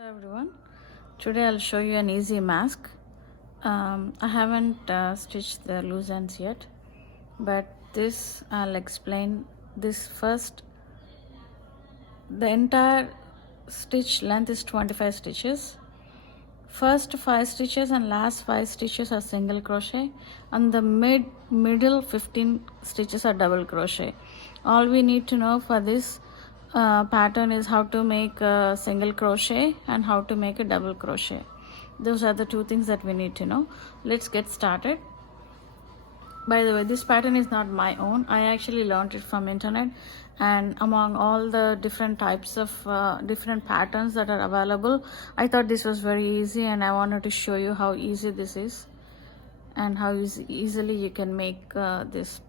Hello everyone, today I'll show you an easy mask. I haven't stitched the loose ends yet, but this I'll explain. This first, the entire stitch length is 25 stitches. First 5 stitches and last 5 stitches are single crochet, and the middle 15 stitches are double crochet. All we need to know for this pattern is how to make a single crochet and how to make a double crochet. Those are the two things that we need to know. Let's get started. By the way, this pattern is not my own. I actually learned it from internet, and among all the different types of different patterns that are available, I thought this was very easy, and I wanted to show you how easy this is and how easily you can make this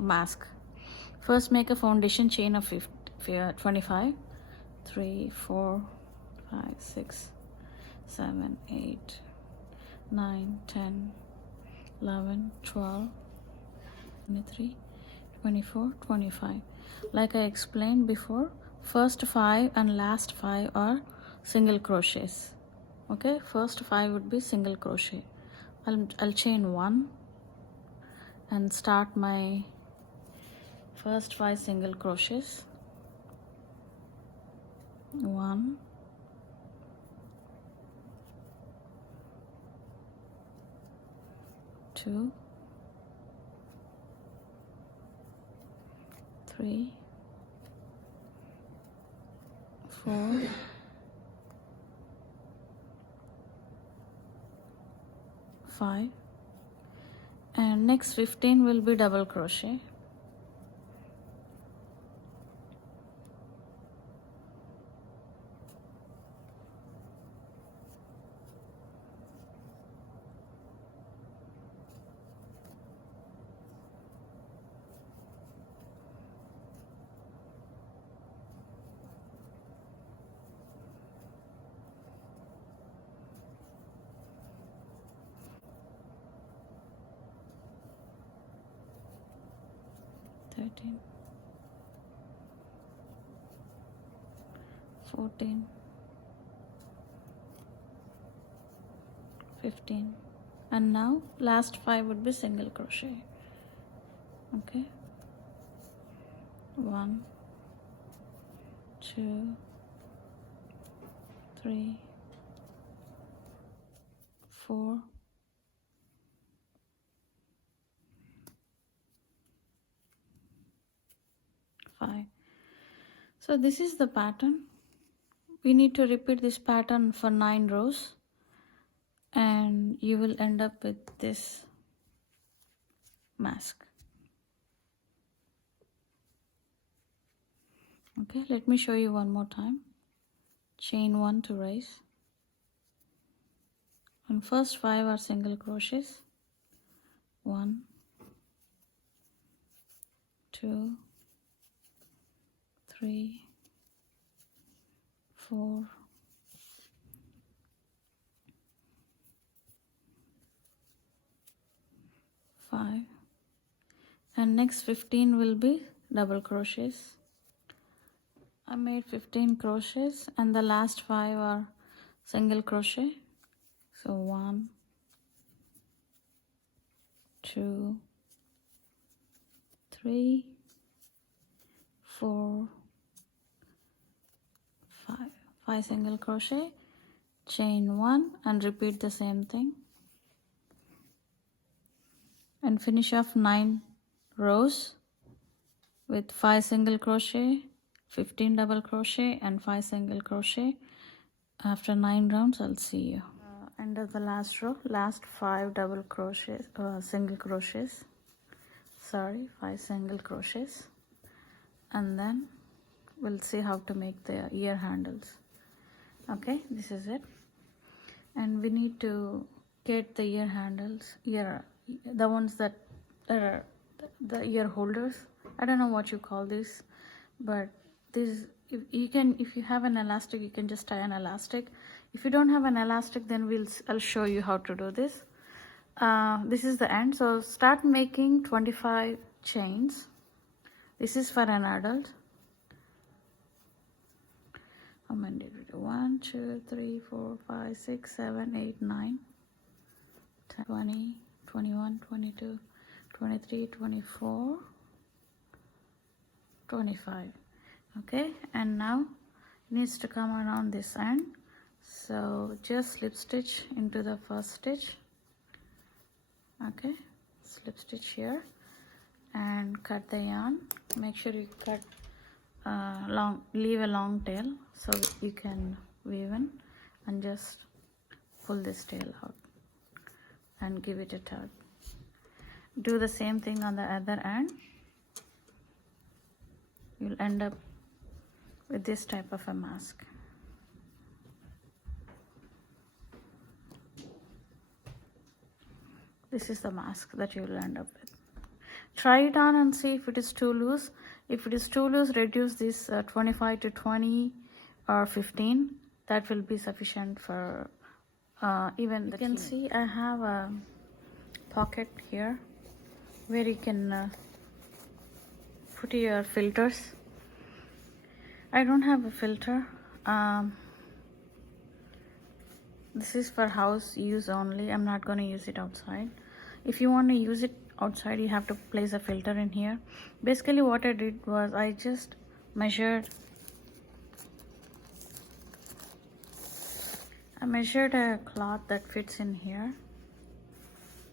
mask. First, make a foundation chain of 25, 3, 4, 5, 6, 7, 8, 9, 10, 11, 12, 23, 24, 25. Like I explained before, first 5 and last 5 are single crochets. Okay, first 5 would be single crochet. I'll chain 1 and start my first 5 single crochets. 1, 2, 3, 4, 5, and next 15 will be double crochet. Thirteen, 14, 15, and now last 5 would be single crochet. Okay, 1, 2, 3, 4, 5. So this is the pattern. We need to repeat this pattern for 9 rows, and you will end up with this mask. Okay, let me show you one more time. Chain 1 to raise, and first 5 are single crochets. 1, 2, 3, 4, 5, and next 15 will be double crochets. I made 15 crochets, and the last 5 are single crochet. So 1, 2, 3, 4, 5. 5 single crochet, chain 1 and repeat the same thing, and finish off 9 rows with 5 single crochet, 15 double crochet and 5 single crochet. After 9 rounds, I'll see you. End of the last row, last 5 double crochets, single crochets, 5 single crochets, and then we'll see how to make the ear handles. Okay, this is it, and we need to get the ear handles, the ones that are the ear holders. I don't know what you call this, but this, if you have an elastic, you can just tie an elastic. If you don't have an elastic, then I'll show you how to do this. This is the end. So start making 25 chains. This is for an adult. How many did we do? 1, 2, 3, 4, 5, 6, 7, 8, 9, 10, 20, 21, 22, 23, 24, 25. Okay, and now it needs to come around this end. So just slip stitch into the first stitch. Okay, slip stitch here and cut the yarn. Make sure you cut leave a long tail so you can weave in, and just pull this tail out and give it a tug. Do the same thing on the other end. You'll end up with this type of a mask. This is the mask that you will end up with. Try it on and see if it is too loose. If it is too loose, reduce this 25 to 20 or 15. That will be sufficient for even. You can see I have a pocket here where you can put your filters. I don't have a filter. This is for house use only. I'm not going to use it outside. If you want to use it outside, you have to place a filter in here. Basically what I did was I just measured a cloth that fits in here.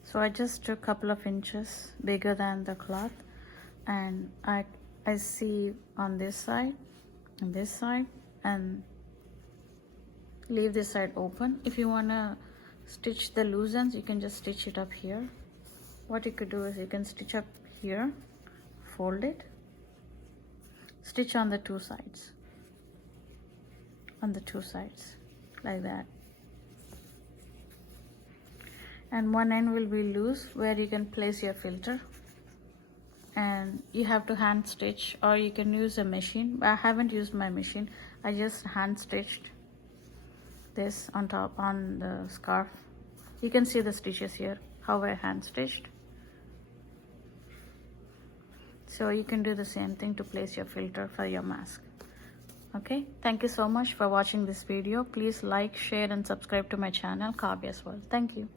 So I just took a couple of inches bigger than the cloth, and I see on this side and this side, and leave this side open. If you want to stitch the loose ends, you can just stitch it up here. What you could do is you can stitch up here, fold it, stitch on the two sides, like that, and one end will be loose where you can place your filter, and you have to hand stitch, or you can use a machine. I haven't used my machine. I just hand stitched this on top on the scarf. You can see the stitches here, how I hand stitched. So you can do the same thing to place your filter for your mask. Okay, thank you so much for watching this video. Please like, share and subscribe to my channel, Kavya's World. Thank you.